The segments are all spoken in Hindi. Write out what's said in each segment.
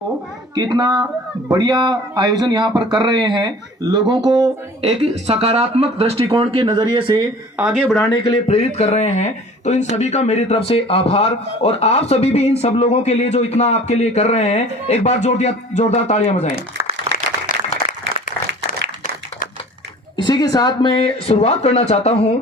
कितना बढ़िया आयोजन यहाँ पर कर रहे हैं, लोगों को एक सकारात्मक दृष्टिकोण के नजरिए से आगे बढ़ाने के लिए प्रेरित कर रहे हैं। तो इन सभी का मेरी तरफ से आभार, और आप सभी भी इन सब लोगों के लिए जो इतना आपके लिए कर रहे हैं, एक बार जोरदार तालियां बजाएं। इसी के साथ मैं शुरुआत करना चाहता हूं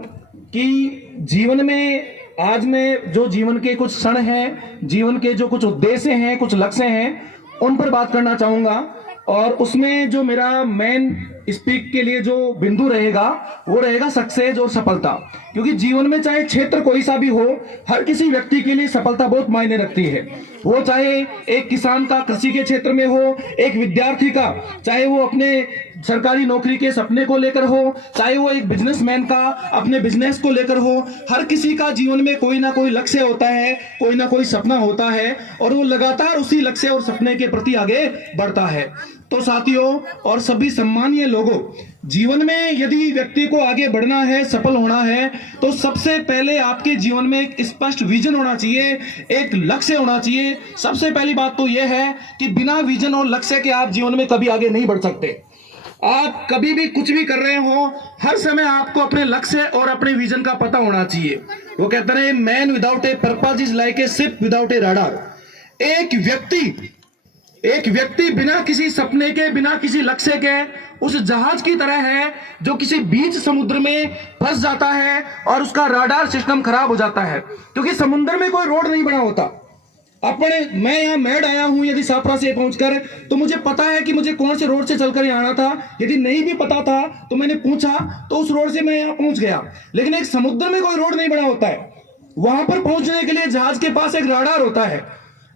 कि जीवन में आज में जो जीवन के कुछ क्षण हैं, जीवन के जो कुछ उद्देश्य हैं, कुछ लक्ष्य हैं, उन पर बात करना चाहूंगा। और उसमें जो मेरा मेन स्पीक के लिए जो बिंदु रहेगा वो रहेगा सक्सेस और सफलता। क्योंकि जीवन में चाहे क्षेत्र कोई सा भी हो, हर किसी व्यक्ति के लिए सफलता बहुत मायने रखती है। वो चाहे एक किसान का कृषि के क्षेत्र में हो, एक विद्यार्थी का चाहे वो अपने सरकारी नौकरी के सपने को लेकर हो, चाहे वो एक बिजनेसमैन का अपने बिजनेस को लेकर हो, हर किसी का जीवन में कोई ना कोई लक्ष्य होता है, कोई ना कोई सपना होता है, और वो लगातार उसी लक्ष्य और सपने के प्रति आगे बढ़ता है। तो साथियों और सभी सम्मानीय लोगों, जीवन में यदि व्यक्ति को आगे बढ़ना है, सफल होना है, तो सबसे पहले आपके जीवन में एक स्पष्ट विजन होना चाहिए, एक लक्ष्य होना चाहिए। सबसे पहली बात तो यह है कि बिना विजन और लक्ष्य के आप जीवन में कभी आगे नहीं बढ़ सकते। आप कभी भी कुछ भी कर रहे हो, हर समय आपको अपने लक्ष्य और अपने विजन का पता होना चाहिए। वो कहते हैं man without a purpose is like a ship without A radar. एक व्यक्ति बिना किसी सपने के, बिना किसी लक्ष्य के उस जहाज की तरह है जो किसी बीच समुद्र में फंस जाता है और उसका रडार सिस्टम खराब हो जाता है, क्योंकि समुद्र में कोई रोड नहीं बना होता। मैं यहाँ मेड आया हूं, यदि सापरा से पहुंचकर, तो मुझे पता है कि मुझे कौन से रोड से चलकर यहाँ आना था। यदि नहीं भी पता था तो मैंने पूछा, तो उस रोड से मैं यहाँ पहुंच गया। लेकिन एक समुद्र में कोई रोड नहीं बना होता है। वहां पर पहुंचने के लिए जहाज के पास एक रडार होता है,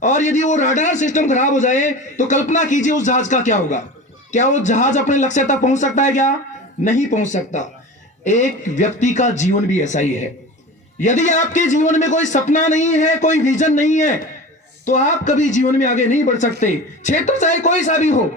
और यदि वो रडार सिस्टम खराब हो जाए तो कल्पना कीजिए उस जहाज का क्या होगा। क्या वो जहाज अपने लक्ष्य तक पहुंच सकता है? क्या नहीं पहुंच सकता। एक व्यक्ति का जीवन भी ऐसा ही है। यदि आपके जीवन में कोई सपना नहीं है, कोई विजन नहीं है, तो आप कभी जीवन में आगे नहीं बढ़ सकते। क्षेत्र चाहे कोई सा भी हो,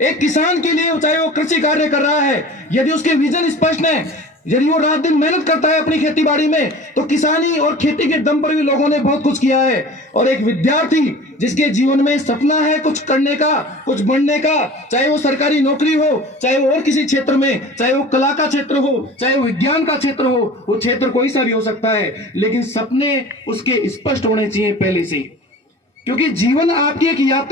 एक किसान के लिए चाहे वो कृषि कार्य कर रहा है, यदि उसके विजन स्पष्ट है, यदि वो रात दिन मेहनत करता है अपनी खेती बाड़ी में, तो किसानी और खेती के दम पर भी लोगों ने बहुत कुछ किया है। और एक विद्यार्थी जिसके जीवन में सपना है कुछ करने का, कुछ बनने का, चाहे वो सरकारी नौकरी हो, चाहे वो और किसी क्षेत्र में, चाहे वो कला का क्षेत्र हो, चाहे वो विज्ञान का क्षेत्र हो, वो क्षेत्र कोई सा भी हो सकता है, लेकिन सपने उसके स्पष्ट होने चाहिए पहले से ही। क्योंकि जीवन आपकी एक यात्रा